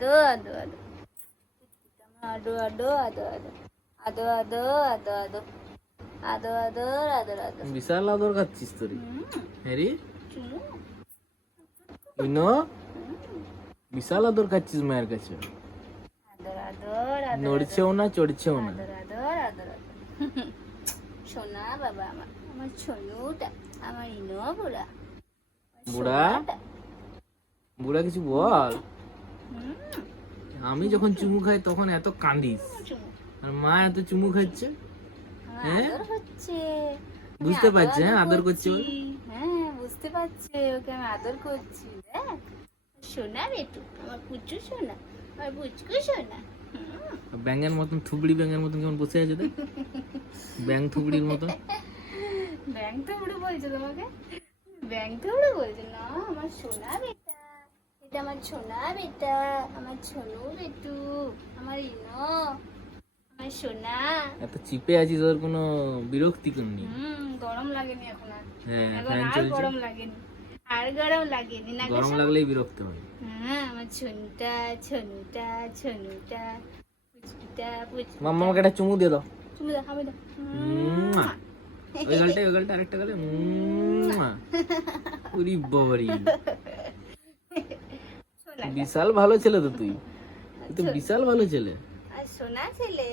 আদো আদো আদো আদো আদো আদো আদো আদো আদো আদো আদো আদো আদো আদো। বিশাল আদর খাচ্ছিস তোর। হ্যারি চুমু। ইনো বিশাল আদর খাচ্ছিস মায়ের কাছে। আদর আদর আদর নড়ছেও না চড়ছেও না। আদর আদর আদর আদর। সোনা বাবা আমার, আমার ছোনুটা, আমার ইনো বুড়া। বুড়া বুড়া কিছু বল। আমি যখন চুমু খাই তখন এত কান্দিস, চুমু। আর মা এত চুমু খাচ্ছে। আমার হ্যাঁ? আদর হচ্ছে। আমি বুঝতে পারছে, হ্যাঁ, আদর করছে বলে? হ্যাঁ বুঝতে পারছে, ওকে আমি আদর করছি। দেখ সোনা বেটু, আমার পুচু সোনা, আমার পুচকু সোনা। ব্যাঙের মতন, থুবড়ি ব্যাঙের মতন কেমন বসে আছে দেখ, ব্যাঙ থুবড়ির মতন। ব্যাং তো উড়ে বলছে তোমাকে, ব্যাং তো উড়ে বলছে না। আমার সোনা বেটা, এটা আমার সোনা বেটা, আমার ছোনু বেটু, আমার ইনো, আমার সোনা। এত চিপে আছিস, ওর কোনো বিরক্তি নেই। গরম লাগেনি এখন আর। হ্যাঁ, এখন ফ্যান আর চলছে। গরম লাগেনি, আর গরম লাগেনি না। গরম লাগলেই বিরক্ত হয়। হ্যাঁ আমার ছোনুটা ছোনুটা ছোনুটা, পুচকিটা পুচকিটা। মাম্মাকে একটা চুমু দিয়ে দাও। চুমু দাও, আমি দাও। মুয়া। ওই গালটা আরেকটা গালে। মুয়া। উরি বাবারি, সোনা বিশাল ভালো ছেলে তো তুই। তুই তো বিশাল ভালো ছেলে। আর সোনা ছেলে।